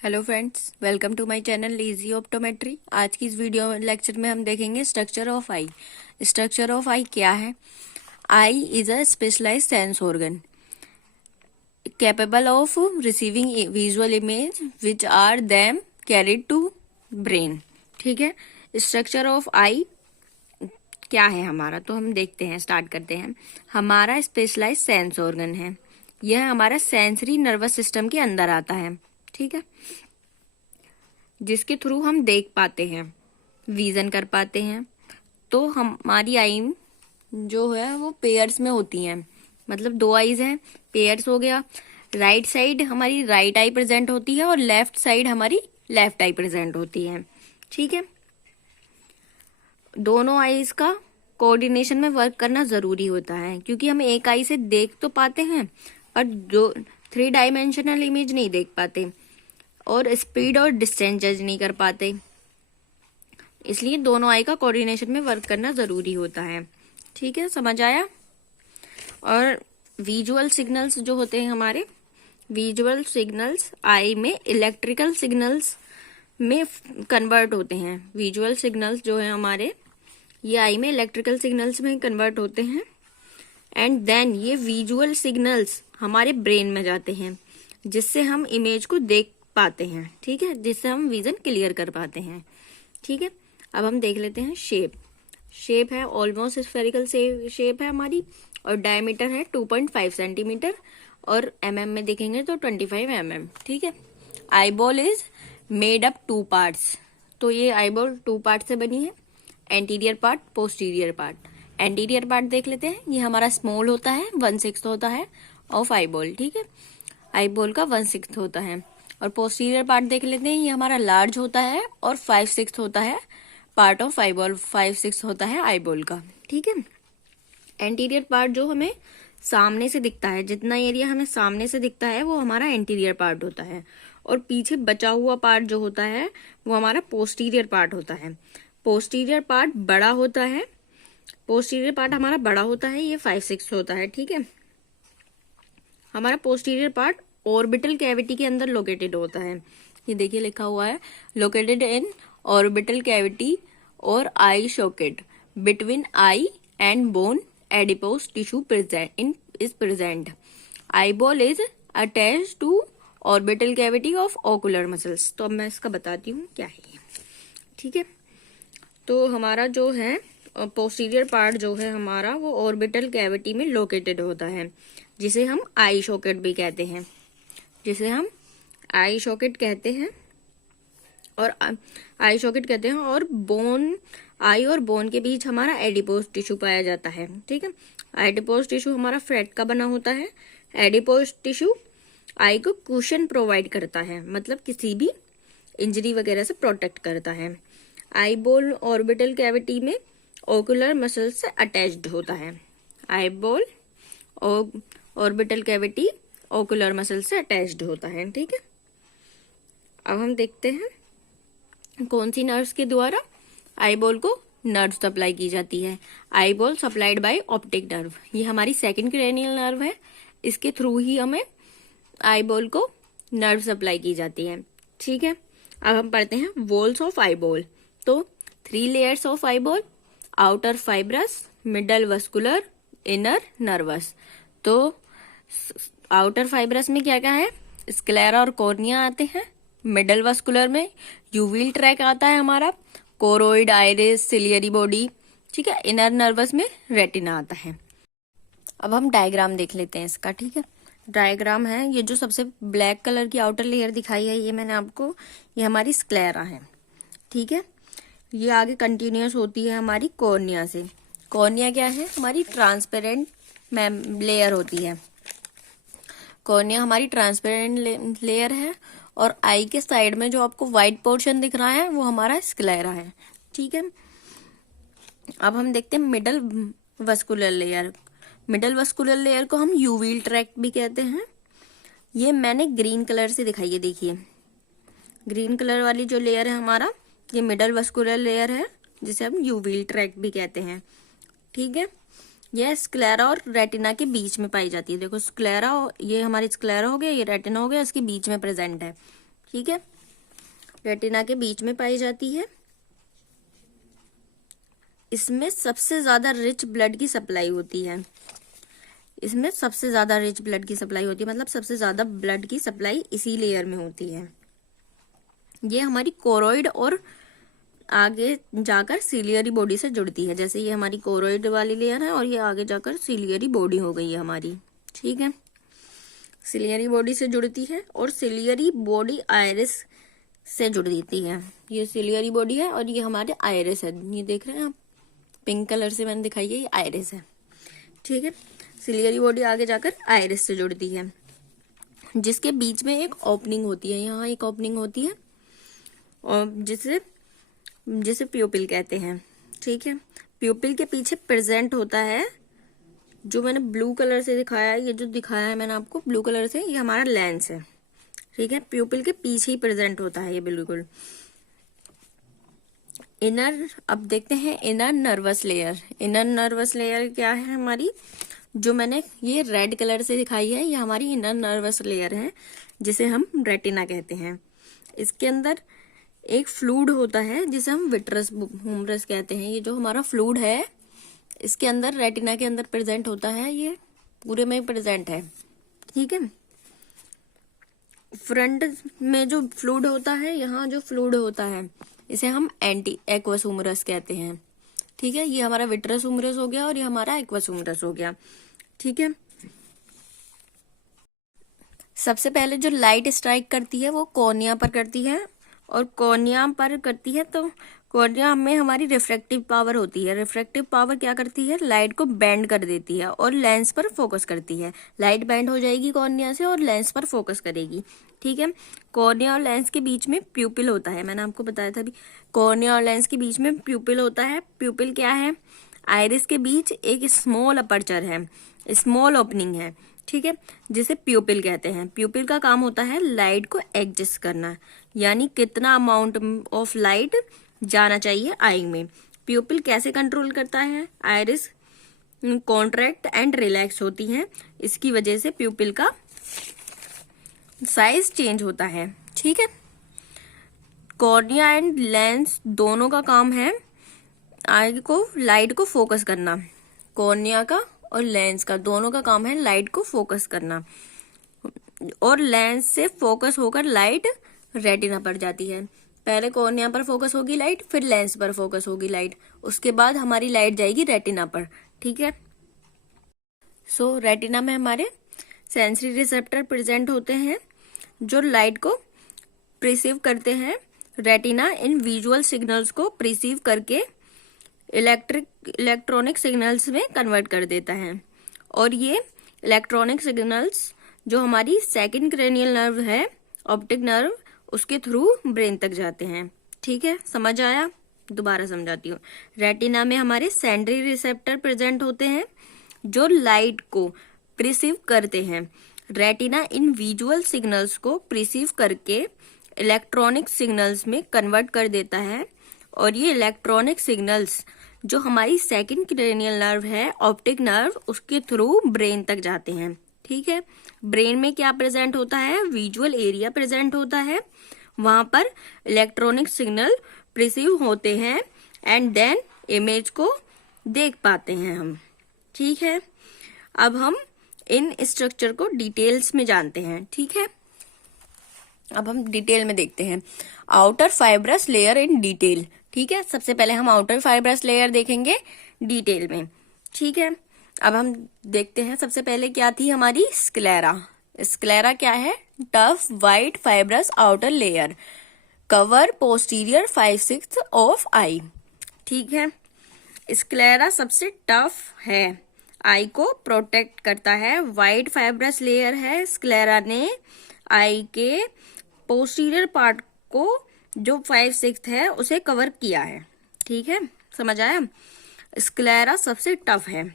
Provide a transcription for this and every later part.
Hello friends, welcome to my channel easy optometry. आज की इस वीडियो लेक्चर में हम देखेंगे structure of eye. Structure of eye क्या है? Eye is a specialised sense organ capable of receiving visual image which are them carried to brain. ठीक है, स्ट्रक्चर ऑफ आई क्या है हमारा, तो हम देखते हैं, स्टार्ट करते हैं। हमारा स्पेशलाइज्ड सेंस ऑर्गन है, यह हमारा सेंसरी नर्वस सिस्टम के अंदर आता है। ठीक है, जिसके थ्रू हम देख पाते हैं, विजन कर पाते हैं। तो हमारी आई जो है वो पेयर्स में होती हैं, मतलब दो आईज हैं, पेयर्स हो गया। राइट साइड हमारी राइट आई प्रेजेंट होती है और लेफ्ट साइड हमारी लेफ्ट आई प्रेजेंट होती है। ठीक है, दोनों आईज का कोऑर्डिनेशन में वर्क करना जरूरी होता है, क्योंकि हम एक आई से देख तो पाते हैं पर जो 3 डायमेंशनल इमेज नहीं देख पाते और स्पीड और डिस्टेंस जज नहीं कर पाते, इसलिए दोनों आई का कोऑर्डिनेशन में वर्क करना जरूरी होता है। ठीक है, समझ आया। और विजुअल सिग्नल्स जो होते हैं हमारे, विजुअल सिग्नल्स आई में इलेक्ट्रिकल सिग्नल्स में कन्वर्ट होते हैं। विजुअल सिग्नल्स जो है हमारे, ये आई में इलेक्ट्रिकल सिग्नल्स में कन्वर्ट होते हैं एंड देन ये विजुअल सिग्नल्स हमारे ब्रेन में जाते हैं, जिससे हम इमेज को देख पाते हैं। ठीक है, जिससे हम विजन क्लियर कर पाते हैं। ठीक है, अब हम देख लेते हैं शेप। शेप है ऑलमोस्ट स्फेरिकल शेप है हमारी, और डायमीटर है 2.5 सेंटीमीटर, और एमएम में देखेंगे तो 25 mm। ठीक है, eyeball is made up 2 parts. तो ये आईबॉल 2 पार्ट से बनी है, anterior part, posterior part. Anterior part देख लेते हैं, ये हमारा स्मॉल होता है, 1/6 होता है ऑफ आईबॉल। ठीक है, आईबॉल का 1/6 होता है। और पोस्टीरियर पार्ट देख लेते हैं, ये हमारा लार्ज होता है और 5/6 होता है पार्ट ऑफ आईबॉल, 5/6 होता है आईबॉल का। ठीक है, एंटीरियर पार्ट जो हमें सामने से दिखता है, जितना एरिया हमें सामने से दिखता है वो हमारा एंटीरियर पार्ट होता है, और पीछे बचा हुआ पार्ट जो होता है वो हमारा पोस्टीरियर पार्ट होता है। पोस्टीरियर पार्ट बड़ा होता है, पोस्टीरियर पार्ट हमारा बड़ा होता है, ये 5/6 होता है। ठीक है, हमारा पोस्टीरियर पार्ट ऑर्बिटल कैविटी के अंदर लोकेटेड होता है। ये देखिए लिखा हुआ है, लोकेटेड इन ऑर्बिटल कैविटी और आई socket between I and bone adipose tissue present. Eyeball is attach to orbital cavity of ocular muscles. तो अब मैं इसका बताती हूँ क्या है ये। ठीक है, तो हमारा जो है पोस्टीरियर पार्ट जो है हमारा, वो ऑर्बिटल कैविटी में लोकेटेड होता है, जिसे हम आई सॉकेट भी कहते हैं, जिसे हम आई सॉकेट कहते हैं और आई सॉकेट कहते हैं। और बोन, आई और बोन के बीच हमारा एडिपोज टिश्यू पाया जाता है। ठीक है, एडिपोज टिश्यू हमारा फैट का बना होता है। एडिपोज टिश्यू आई को कुशन प्रोवाइड करता है, मतलब किसी भी इंजरी वगैरह से प्रोटेक्ट करता है। आई बोल ऑर्बिटल कैविटी में ओकुलर मसल से अटैच्ड होता है। आई बोल ऑर्बिटल कैविटी ओकुलर मसल से अटैच्ड होता है। ठीक है, अब हम देखते हैं कौन सी नर्व्स के द्वारा आईबॉल को नर्व सप्लाई की जाती है। Eyeball supplied by optic nerve, ये हमारी सेकंड क्रेनियल नर्व है, इसके थ्रू ही हमें आईबॉल को नर्व सप्लाई की जाती है। ठीक है, अब हम पढ़ते हैं वॉल्स ऑफ आईबॉल। तो 3 layers of eyeball, outer fibrous, middle vascular, inner nervous. तो आउटर फाइब्रस में क्या क्या है, स्क्लेरा और कॉर्निया आते हैं। मिडल वस्कुलर में यूविल ट्रैक आता है हमारा, कोरोइड, आइरिस, सिलियरी बॉडी। ठीक है, इनर नर्वस में रेटिना आता है। अब हम डायग्राम देख लेते हैं इसका। ठीक है, डायग्राम है, ये जो सबसे ब्लैक कलर की आउटर लेयर दिखाई है ये मैंने आपको, ये हमारी स्क्लेरा है। ठीक है, ये आगे कंटिन्यूस होती है हमारी कॉर्निया से। कॉर्निया क्या है, हमारी ट्रांसपेरेंट लेयर होती है। कॉर्निया हमारी ट्रांसपेरेंट लेयर है, और आई के साइड में जो आपको व्हाइट पोर्शन दिख रहा है वो हमारा स्क्लेरा है। ठीक है, अब हम देखते हैं middle vascular layer. Middle vascular layer को हम यूवील ट्रैक्ट भी कहते हैं। ये मैंने ग्रीन कलर से दिखाई है, देखिए ग्रीन कलर वाली जो लेयर है हमारा, ये मिडल वस्कुलर लेयर है, जिसे हम यूवील ट्रैक्ट भी कहते हैं। ठीक है, यह स्क्लेरा और रेटिना के बीच में पाई जाती है। देखो स्क्लेरा, ये हमारी स्क्लेरा हो गया, ये रेटिना हो गया, इसके बीच में प्रेजेंट है। ठीक है, रेटिना के बीच में पाई जाती है। इसमें सबसे ज्यादा रिच ब्लड की सप्लाई होती है। इसमें सबसे ज्यादा रिच ब्लड की सप्लाई होती है, मतलब सबसे ज्यादा ब्लड की सप्लाई इसी लेयर में होती है। ये हमारी कोरोइड और आगे जाकर सीलियरी बॉडी से जुड़ती है। जैसे ये हमारी कोरोइड वाली लेयर है और ये आगे जाकर सीलियरी बॉडी हो गई है हमारी। ठीक है, सीलियरी बॉडी से जुड़ती है और सीलियरी बॉडी आइरिस से जुड़ देती है। ये सीलियरी बॉडी है और ये हमारे आइरिस है। ये देख रहे हैं आप, पिंक कलर से मैंने दिखाई है, ये आइरिस है। ठीक है, सीलियरी बॉडी आगे जाकर आइरिस से जुड़ती है, जिसके बीच में एक ओपनिंग होती है। यहाँ एक ओपनिंग होती है और जिसे प्यूपिल कहते हैं। ठीक है, प्यूपिल के पीछे प्रेजेंट होता है, जो मैंने ब्लू कलर से दिखाया है, ये जो दिखाया है मैंने आपको ब्लू कलर से, ये हमारा लेंस है। ठीक है, प्यूपिल के पीछे ही प्रेजेंट होता है ये बिल्कुल। इनर, अब देखते हैं inner nervous layer. Inner nervous layer क्या है हमारी, जो मैंने ये रेड कलर से दिखाई है, ये हमारी इनर नर्वस लेयर है, जिसे हम रेटिना कहते हैं। इसके अंदर एक फ्लूइड होता है जिसे हम विट्रस ह्यूमरस कहते हैं। ये जो हमारा फ्लूइड है, इसके अंदर रेटिना के अंदर प्रेजेंट होता है, ये पूरे में प्रेजेंट है। ठीक है, फ्रंट में जो फ्लूइड होता है, यहाँ जो फ्लूइड होता है, इसे हम एंटी एक्वस ह्यूमरस कहते हैं। ठीक है, ये हमारा विट्रस ह्यूमरस हो गया और ये हमारा एक्वस ह्यूमरस हो गया। ठीक है, सबसे पहले जो लाइट स्ट्राइक करती है वो कॉर्निया पर करती है, और कॉर्निया पर करती है तो कॉर्निया में हमारी रिफ्रैक्टिव पावर होती है। रिफ्रैक्टिव पावर क्या करती है, लाइट को बेंड कर देती है और लेंस पर फोकस करती है। लाइट बेंड हो जाएगी कॉर्निया से और लेंस पर फोकस करेगी। ठीक है, कॉर्निया और लेंस के बीच में प्यूपिल होता है, मैंने आपको बताया था अभी, कॉर्निया और लेंस के बीच में प्यूपिल होता है। प्यूपिल क्या है, आइरिस के बीच एक स्मॉल अपर्चर है, स्मॉल ओपनिंग है। ठीक है, जिसे प्यूपिल कहते हैं। प्यूपिल का काम होता है लाइट को एडजस्ट करना, यानी कितना अमाउंट ऑफ लाइट जाना चाहिए आई में। प्यूपिल कैसे कंट्रोल करता है, आइरिस कॉन्ट्रैक्ट एंड रिलैक्स होती है, इसकी वजह से प्यूपिल का साइज चेंज होता है। ठीक है, कॉर्निया एंड लेंस दोनों का काम है आई को लाइट को फोकस करना। कॉर्निया का और लेंस का दोनों का काम है लाइट को फोकस करना, और लेंस से फोकस होकर लाइट रेटिना पर जाती है। पहले कॉर्निया पर फोकस होगी लाइट, फिर लेंस पर फोकस होगी लाइट, उसके बाद हमारी लाइट जाएगी रेटिना पर। ठीक है, सो रेटिना में हमारे सेंसरी रिसेप्टर प्रेजेंट होते हैं जो लाइट को प्रिसीव करते हैं। रेटिना इन विजुअल सिग्नल्स को प्रिसीव करके इलेक्ट्रॉनिक सिग्नल्स में कन्वर्ट कर देता है, और ये इलेक्ट्रॉनिक सिग्नल्स जो हमारी सेकंड क्रेनियल नर्व है, ऑप्टिक नर्व, उसके थ्रू ब्रेन तक जाते हैं। ठीक है, समझ आया, दोबारा समझाती हूँ। रेटिना में हमारे सेंसरी रिसेप्टर प्रेजेंट होते हैं जो लाइट को प्रिसीव करते हैं। रेटिना इन विजुअल सिग्नल्स को प्रिसीव करके इलेक्ट्रॉनिक सिग्नल्स में कन्वर्ट कर देता है, और ये इलेक्ट्रॉनिक सिग्नल्स जो हमारी सेकंड क्रेनियल नर्व है, ऑप्टिक नर्व, उसके थ्रू ब्रेन तक जाते हैं। ठीक है, ब्रेन में क्या प्रेजेंट होता है, विजुअल एरिया प्रेजेंट होता है, वहां पर इलेक्ट्रॉनिक सिग्नल प्रिसीव होते हैं एंड देन इमेज को देख पाते हैं हम। ठीक है, अब हम इन स्ट्रक्चर को डिटेल्स में जानते हैं। ठीक है, अब हम डिटेल में देखते हैं outer fibrous layer in detail. ठीक है, सबसे पहले हम आउटर फाइब्रस लेयर देखेंगे डिटेल में। ठीक है, अब हम देखते हैं सबसे पहले क्या थी हमारी स्क्लेरा। स्क्लेरा क्या है, tough white fibrous outer layer cover posterior 5/6 of eye. ठीक है, स्क्लेरा सबसे टफ है, आई को प्रोटेक्ट करता है। वाइट फाइब्रस लेयर है, स्क्लेरा ने आई के पोस्टीरियर पार्ट को जो 5/6 है उसे कवर किया है। ठीक है, समझ आया। स्क्लेरा सबसे टफ है,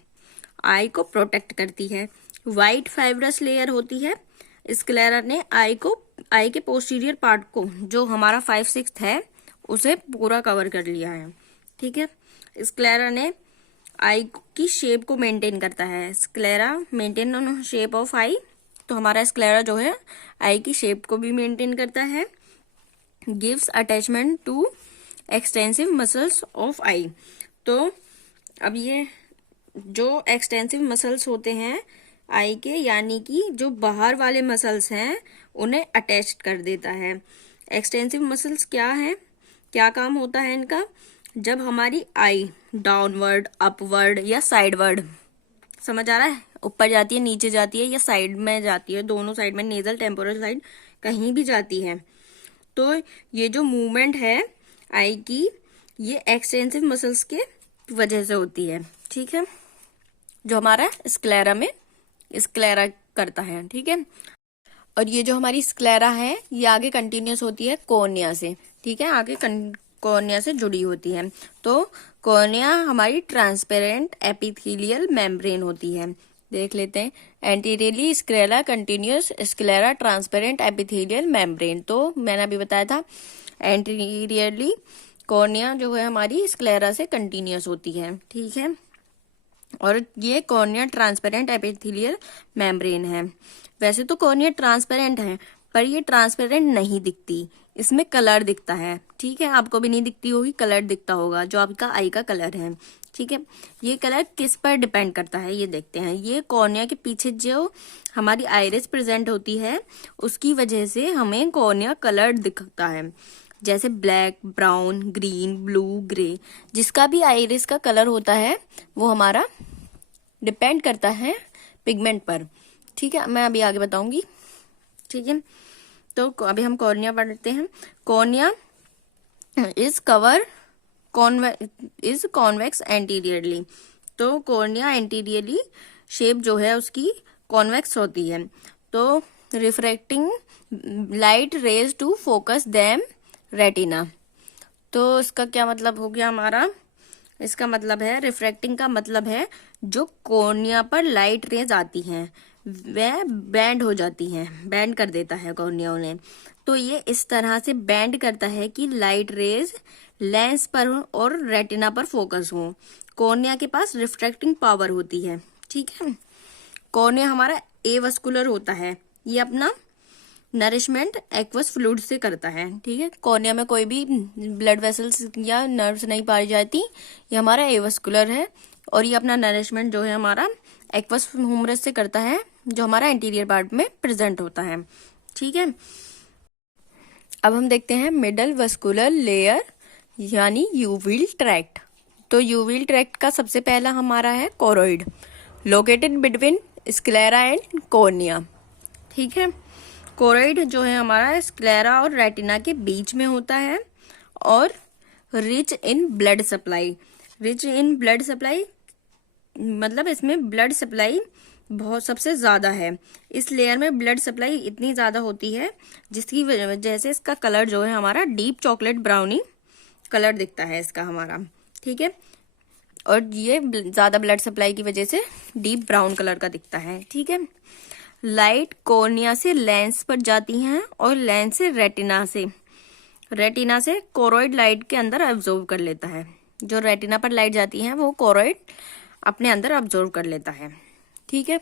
आई को प्रोटेक्ट करती है। वाइट फाइब्रस लेयर होती है, स्क्लेरा ने आई के पोस्टीरियर पार्ट को जो हमारा 5/6 है उसे पूरा कवर कर लिया है। ठीक है, स्क्लेरा ने आई की शेप को मेंटेन करता है। Sclera maintain shape of eye, तो हमारा स्क्लेरा जो है आई की शेप को भी मेंटेन करता है gives attachment to extensive muscles of eye. तो अब ये जो एक्सटेंसिव मसल्स होते हैं आई के, यानी कि जो बाहर वाले मसल्स हैं, उन्हें अटैच कर देता है। एक्सटेंसिव मसल्स क्या है, क्या काम होता है इनका? जब हमारी आई डाउनवर्ड, अपवर्ड या साइडवर्ड, समझ आ रहा है, ऊपर जाती है, नीचे जाती है या साइड में जाती है, दोनों साइड में, नेजल, टेम्पोरल साइड, कहीं भी जाती है, तो ये जो मूवमेंट है आई की, ये एक्सटेंसिव मसल्स के वजह से होती है। ठीक है, जो हमारा स्क्लेरा में स्क्लेरा करता है। ठीक है, और ये जो हमारी स्क्लेरा है ये आगे कंटिन्यूस होती है कॉर्निया से। ठीक है, आगे कॉर्निया से जुड़ी होती है। तो कॉर्निया हमारी ट्रांसपेरेंट एपिथेलियल मेम्ब्रेन होती है। देख लेते हैं, anteriorly sclera continuous, sclera transparent epithelial membrane. तो मैंने अभी बताया था एंटीरियरली कॉर्निया जो है हमारी स्क्लेरा से कंटिन्यूस होती है। ठीक है, और ये कॉर्निया ट्रांसपेरेंट एपिथेलियल मेम्ब्रेन है। वैसे तो कॉर्निया ट्रांसपेरेंट है, पर ये ट्रांसपेरेंट नहीं दिखती, इसमें कलर दिखता है। ठीक है, आपको भी नहीं दिखती होगी, कलर दिखता होगा, जो आपका आई का कलर है। ठीक है, ये कलर किस पर डिपेंड करता है ये देखते हैं। ये कॉर्निया के पीछे जो हमारी आइरिस प्रेजेंट होती है, उसकी वजह से हमें कॉर्निया कलर दिखता है, जैसे black, brown, green, blue, grey. जिसका भी आइरिस का कलर होता है वो हमारा डिपेंड करता है पिगमेंट पर। ठीक है, मैं अभी आगे बताऊंगी। ठीक है, तो अभी हम कॉर्निया पढ़ते हैं। Cornea is convex anteriorly. तो कॉर्निया एंटीरियरली शेप जो है उसकी कॉन्वेक्स होती है। तो refracting light rays to focus them retina. तो इसका क्या मतलब हो गया हमारा? इसका मतलब है, रिफ्रैक्टिंग का मतलब है जो कॉर्निया पर लाइट रेज आती हैं वह बैंड हो जाती हैं, बैंड कर देता है कॉर्निया उन्हें। तो ये इस तरह से बैंड करता है कि लाइट रेज लेंस पर और रेटिना पर फोकस हो। कॉर्निया के पास रिफ्रैक्टिंग पावर होती है। ठीक है, कॉर्निया हमारा एवस्कुलर होता है, ये अपना नरिशमेंट एक्वस फ्लूइड से करता है। ठीक है, कॉर्निया में कोई भी ब्लड वेसल्स या नर्व्स नहीं पाई जाती, ये हमारा एवस्कुलर है, और ये अपना नरिशमेंट जो है हमारा एक्वस ह्यूमरस से करता है, जो हमारा इंटीरियर पार्ट में प्रेजेंट होता है। ठीक है, अब हम देखते हैं मिडल वस्कुलर लेयर यानी यूविल ट्रैक्ट। तो यूविल ट्रैक्ट का सबसे पहला हमारा है choroid, located between sclera and cornea. ठीक है, कोरोइड जो है हमारा स्क्लेरा और रेटिना के बीच में होता है, और rich in blood supply. Rich in blood supply मतलब इसमें ब्लड सप्लाई बहुत सबसे ज्यादा है। इस लेयर में ब्लड सप्लाई इतनी ज्यादा होती है जिसकी वजह से इसका कलर जो है हमारा डीप चॉकलेट ब्राउनी कलर दिखता है इसका हमारा। ठीक है, और ये ज्यादा ब्लड सप्लाई की वजह से डीप ब्राउन कलर का दिखता है। ठीक है, लाइट कॉर्निया से लेंस पर जाती हैं और लेंस से रेटिना से कोरोइड लाइट के अंदर अब्जॉर्व कर लेता है। जो रेटिना पर लाइट जाती है वो कोरोइड अपने अंदर अब्जॉर्व कर लेता है। ठीक है,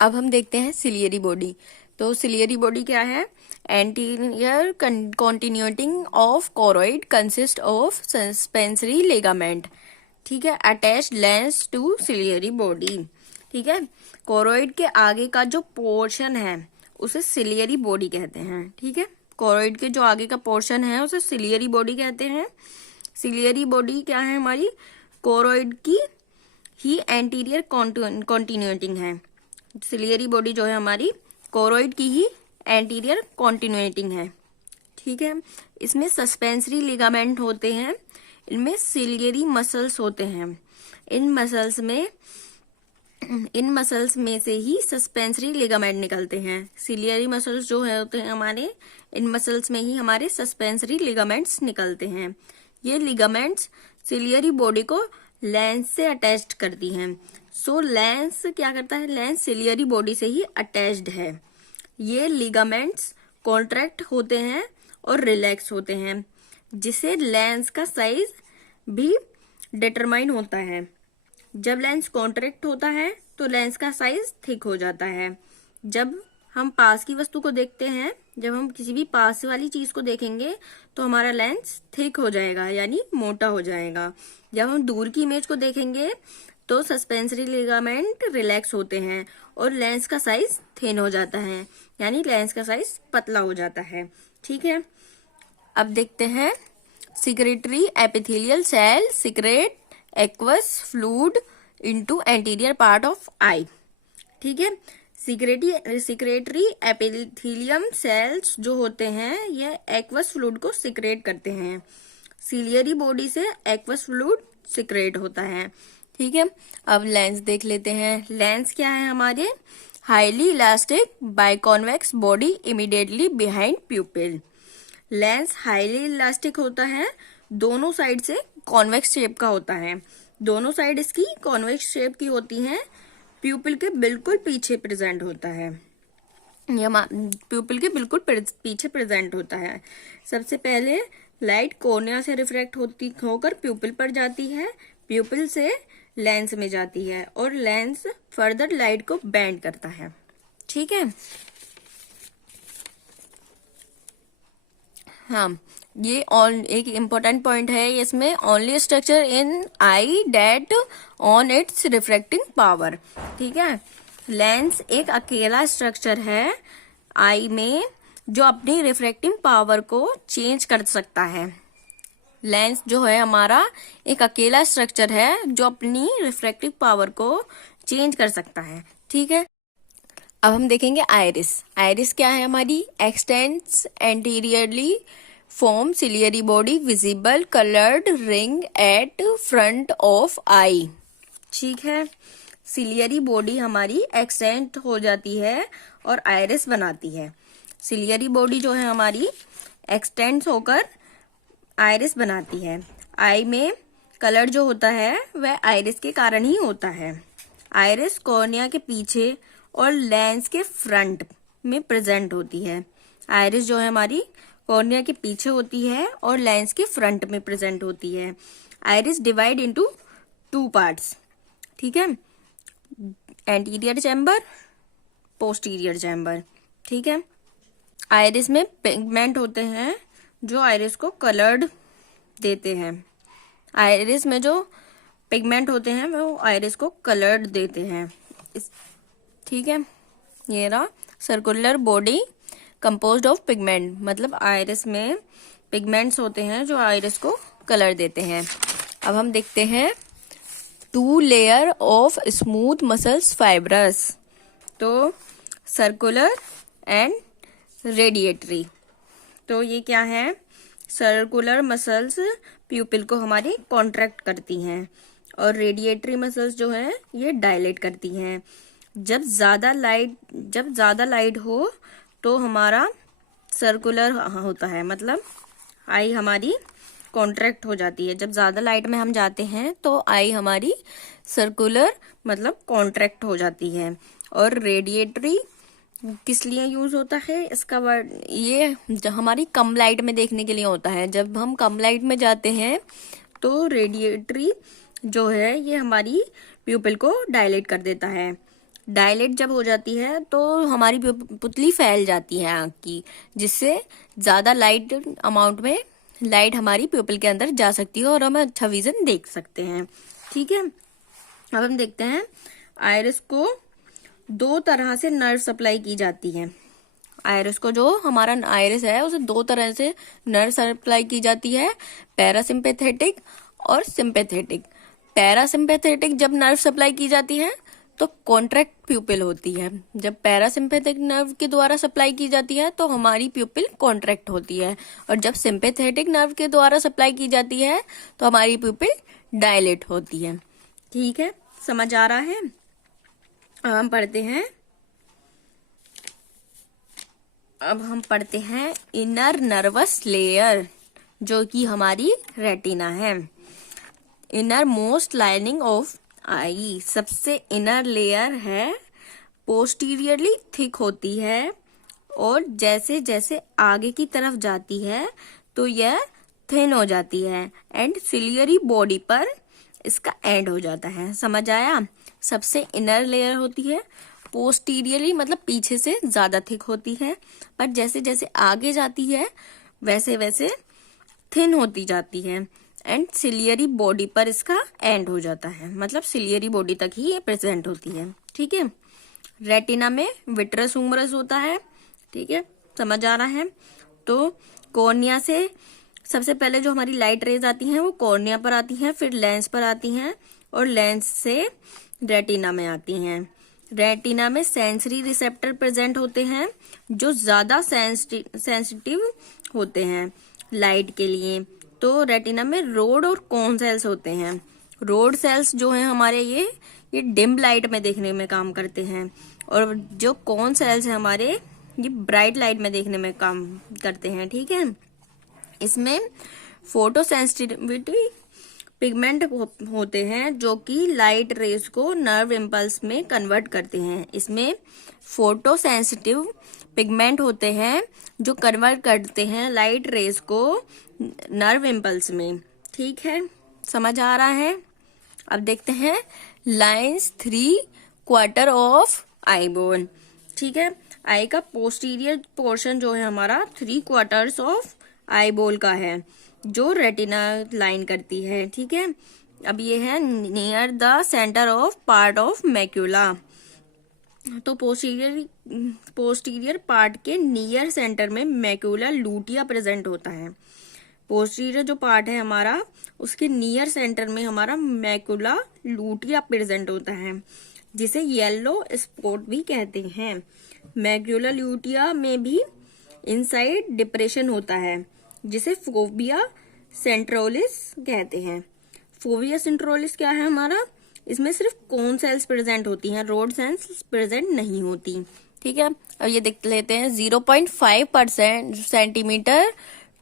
अब हम देखते हैं सिलियरी बॉडी। तो सिलियरी बॉडी क्या है? Anterior continuation of choroid consist of suspensory ligament. ठीक है, attach lens to ciliary body. ठीक है, कोरोइड के आगे का जो पोर्शन है उसे सिलियरी बॉडी कहते हैं। ठीक है, कोरोइड के जो आगे का पोर्शन है उसे सिलियरी बॉडी कहते हैं। सिलियरी बॉडी क्या है हमारी? कोरोइड की ही एंटीरियर कॉन्टिन्यूटिंग है। सिलियरी बॉडी जो है हमारी कोरोइड की ही एंटीरियर कॉन्टिन्यूटिंग है। ठीक है, इसमें सस्पेंसरी लिगामेंट होते हैं, इनमें सिलियरी मसल्स होते हैं। इन मसल्स में से ही सस्पेंसरी लिगामेंट निकलते हैं। सिलियरी मसल्स जो है होते हैं हमारे, इन मसल्स में ही हमारे सस्पेंसरी लिगामेंट्स निकलते हैं। ये लिगामेंट्स सिलियरी बॉडी को लेंस से अटैच्ड करती हैं। सो लेंस क्या करता है? लेंस सिलियरी बॉडी से ही अटैच्ड है। ये लिगामेंट्स कॉन्ट्रैक्ट होते हैं और रिलैक्स होते हैं, जिससे लेंस का साइज भी डिटरमाइन होता है। जब लेंस कॉन्ट्रैक्ट होता है तो लेंस का साइज थिक हो जाता है। जब हम पास की वस्तु को देखते हैं जब हम किसी भी पास वाली चीज को देखेंगे तो हमारा लेंस थिक हो जाएगा, यानी मोटा हो जाएगा। जब हम दूर की इमेज को देखेंगे तो सस्पेंसरी लिगामेंट रिलैक्स होते हैं और लेंस का साइज थिन हो जाता है, यानी लेंस का साइज पतला हो जाता है। ठीक है, अब देखते हैं secretory epithelial cell secrete aqueous fluid into anterior part of eye. ठीक है, सिक्रेटरी एपिथेलियम सेल्स जो होते हैं ये एक्वस फ्लूइड को सिक्रेट करते हैं। सिलियरी बॉडी से एक्वस फ्लूइड सिक्रेट होता है। ठीक है, अब लेंस देख लेते हैं। लेंस क्या है हमारे? Highly elastic biconvex body immediately behind pupil. Lens highly elastic होता है, दोनों साइड से कॉन्वेक्स शेप का होता है। दोनों साइड इसकी कॉन्वेक्स शेप की होती हैं, प्यूपिल के बिल्कुल पीछे प्रेजेंट होता है। प्यूपिल के बिल्कुल पीछे प्रेजेंट होता है। सबसे पहले लाइट कॉर्निया से रिफ्रैक्ट होकर प्यूपिल पर जाती है, प्यूपिल से लेंस में जाती है और लेंस फर्दर लाइट को बेंड करता है। ठीक है, हाँ, ये एक इम्पोर्टेंट पॉइंट है इसमें, only structure in eye that on its refracting power. ठीक है, लेंस एक अकेला स्ट्रक्चर है आई में जो अपनी रिफ्रैक्टिंग पावर को चेंज कर सकता है। लेंस जो है हमारा एक अकेला स्ट्रक्चर है जो अपनी रिफ्रैक्टिव पावर को चेंज कर सकता है। ठीक है, अब हम देखेंगे आइरिस। आइरिस क्या है हमारी? Extends anteriorly form ciliary body visible coloured ring at front of eye. ठीक है, सिलियरी बॉडी हमारी एक्सटेंड हो जाती है और आइरिस बनाती है। सिलियरी बॉडी जो है हमारी एक्सटेंड होकर आइरिस बनाती है। आई में कलर जो होता है वह आइरिस के कारण ही होता है। आइरिस कॉर्निया के पीछे और लेंस के फ्रंट में प्रेजेंट होती है। आइरिस जो है हमारी कॉर्निया के पीछे होती है और लेंस के फ्रंट में प्रेजेंट होती है। Iris divide into 2 parts. ठीक है, एंटीरियर चैम्बर, पोस्टीरियर चैम्बर। ठीक है, आइरिस में पिगमेंट होते हैं जो आइरिस को कलर्ड देते हैं। आइरिस में जो पिगमेंट होते हैं वो आइरिस को कलर्ड देते हैं। ठीक है, ये रहा circular body composed of pigment, मतलब आइरिस में पिगमेंट्स होते हैं जो आइरिस को कलर देते हैं। अब हम देखते हैं 2 layer of smooth muscles fibrous, तो सर्कुलर एंड रेडिएटरी। तो ये क्या है? सर्कुलर मसल्स प्यूपिल को हमारी कॉन्ट्रैक्ट करती हैं और रेडिएटरी मसल्स जो है ये डायलेट करती हैं। जब ज्यादा लाइट हो तो हमारा सर्कुलर होता है, मतलब आई हमारी कॉन्ट्रैक्ट हो जाती है। जब ज्यादा लाइट में हम जाते हैं तो आई हमारी सर्कुलर मतलब कॉन्ट्रैक्ट हो जाती है। और रेडिएटरी किस लिए यूज होता है इसका वर्ड? ये हमारी कम लाइट में देखने के लिए होता है। जब हम कम लाइट में जाते हैं तो रेडिएटरी जो है ये हमारी प्यूपिल को डायलेट कर देता है। डायलेट जब हो जाती है तो हमारी पुतली फैल जाती है आंख की, जिससे ज्यादा लाइट अमाउंट में लाइट हमारी प्यूपिल के अंदर जा सकती है और हम अच्छा विजन देख सकते हैं। ठीक है, अब हम देखते हैं आइरिस को 2 तरह से नर्व सप्लाई की जाती है। आइरिस को, जो हमारा आइरिस है उसे 2 तरह से नर्व सप्लाई की जाती है, पैरासिम्पैथेटिक और सिंपैथेटिक। पैरासिम्पैथेटिक जब नर्व सप्लाई की जाती है तो कॉन्ट्रैक्ट प्यूपिल होती है। जब पैरासिम्पैथिक नर्व के द्वारा सप्लाई की जाती है तो हमारी प्यूपिल कॉन्ट्रैक्ट होती है, और जब सिंपैथेटिक नर्व के द्वारा सप्लाई की जाती है तो हमारी प्यूपिल डायलेट होती है। ठीक है, समझ आ रहा है? अब हम पढ़ते हैं इनर नर्वस लेयर, जो कि हमारी रेटिना है। इनर मोस्ट लाइनिंग ऑफ आई, सबसे इनर लेयर है, पोस्टीरियरली थिक होती है और जैसे जैसे आगे की तरफ जाती है तो यह थिन हो जाती है एंड सिलियरी बॉडी पर इसका एंड हो जाता है। समझ आया? सबसे इनर लेयर होती है, पोस्टीरियरली मतलब पीछे से ज्यादा थिक होती है, पर जैसे जैसे आगे जाती है वैसे वैसे थिन होती जाती है एंड सिलियरी बॉडी पर इसका एंड हो जाता है, मतलब सिलियरी बॉडी तक ही ये प्रेजेंट होती है। ठीक है, रेटिना में विट्रस ह्यूमरस होता है। ठीक है, समझ आ रहा है। तो कॉर्निया से सबसे पहले जो हमारी लाइट रेज आती हैं वो कॉर्निया पर आती हैं, फिर लेंस पर आती हैं और लेंस से रेटिना में आती हैं। रेटिना में सेंसरी रिसेप्टर प्रेजेंट होते हैं जो ज्यादा सेंसिटिव होते हैं लाइट के लिए। तो रेटिना में रोड और कोन सेल्स होते हैं। रोड सेल्स जो है हमारे ये डिम लाइट में देखने में काम करते हैं, और जो कोन सेल्स है हमारे ये ब्राइट लाइट में देखने में काम करते हैं। ठीक है, इसमें फोटो सेंसिटिविटी पिगमेंट होते हैं जो कि लाइट रेज को नर्व इम्पल्स में कन्वर्ट करते हैं। इसमें फोटो सेंसिटिव पिगमेंट होते हैं जो कन्वर्ट करते हैं लाइट रेज को नर्व इम्पल्स में। ठीक है, समझ आ रहा है। अब देखते हैं लाइंस 3/4 ऑफ आई बोन। ठीक है, आई का पोस्टीरियर पोर्शन जो है हमारा 3/4 ऑफ आई बोल का है जो रेटिना लाइन करती है। ठीक है, अब ये है near the centre of part of macula. तो पोस्टीरियर पार्ट के नियर सेंटर में मैक्यूला लूटिया प्रेजेंट होता है। पोस्टीरियर जो पार्ट है हमारा उसके नियर सेंटर में हमारा मैक्यूला लूटिया प्रेजेंट होता है, जिसे येलो स्पॉट भी कहते हैं। मैक्यूला लूटिया में भी इनसाइड डिप्रेशन होता है जिसे फोविया सेंट्रोलिस कहते हैं। फोविया सेंट्रोलिस क्या है हमारा, इसमें सिर्फ कोन सेल्स प्रेजेंट होती हैं, रोड सेल्स प्रेजेंट नहीं होती। ठीक है, अब ये देख लेते हैं 0.5% centimetre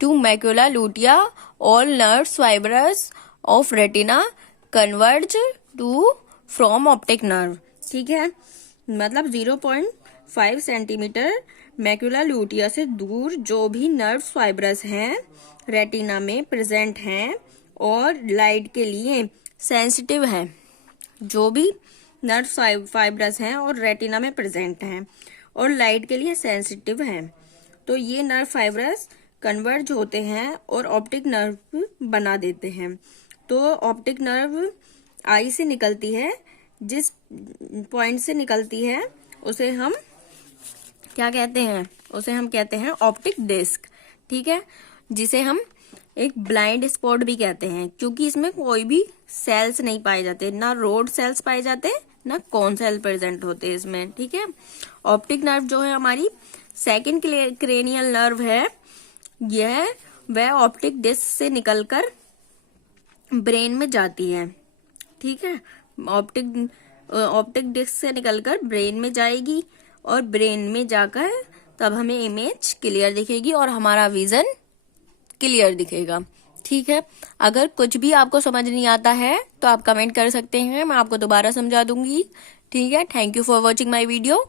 to macula lutea all nerves fibres of retina converge to from optic nerve. ठीक है, मतलब 0.5 सेंटीमीटर मैक्यूला लूटिया से दूर जो भी नर्व फाइब्रस हैं रेटिना में प्रेजेंट हैं और लाइट के लिए सेंसिटिव हैं, जो भी नर्व फाइब्रस हैं और रेटिना में प्रेजेंट हैं और लाइट के लिए सेंसिटिव हैं, तो ये नर्व फाइब्रस कन्वर्ज होते हैं और ऑप्टिक नर्व बना देते हैं। तो ऑप्टिक नर्व आई से निकलती है, जिस पॉइंट से निकलती है उसे हम क्या कहते हैं, उसे हम कहते हैं ऑप्टिक डिस्क। ठीक है, जिसे हम एक ब्लाइंड स्पॉट भी कहते हैं, क्योंकि इसमें कोई भी सेल्स नहीं पाए जाते, ना रोड सेल्स पाए जाते ना कोन सेल प्रेजेंट होते इसमें। ठीक है, ऑप्टिक नर्व जो है हमारी सेकंड क्रेनियल नर्व है, यह वह ऑप्टिक डिस्क से निकलकर ब्रेन में जाती है। ठीक है, ऑप्टिक डिस्क से निकलकर ब्रेन में जाएगी और ब्रेन में जाकर तब हमें इमेज क्लियर दिखेगी और हमारा विजन क्लियर दिखेगा। ठीक है, अगर कुछ भी आपको समझ नहीं आता है तो आप कमेंट कर सकते हैं, मैं आपको दोबारा समझा दूंगी। ठीक है, thank you for watching my video.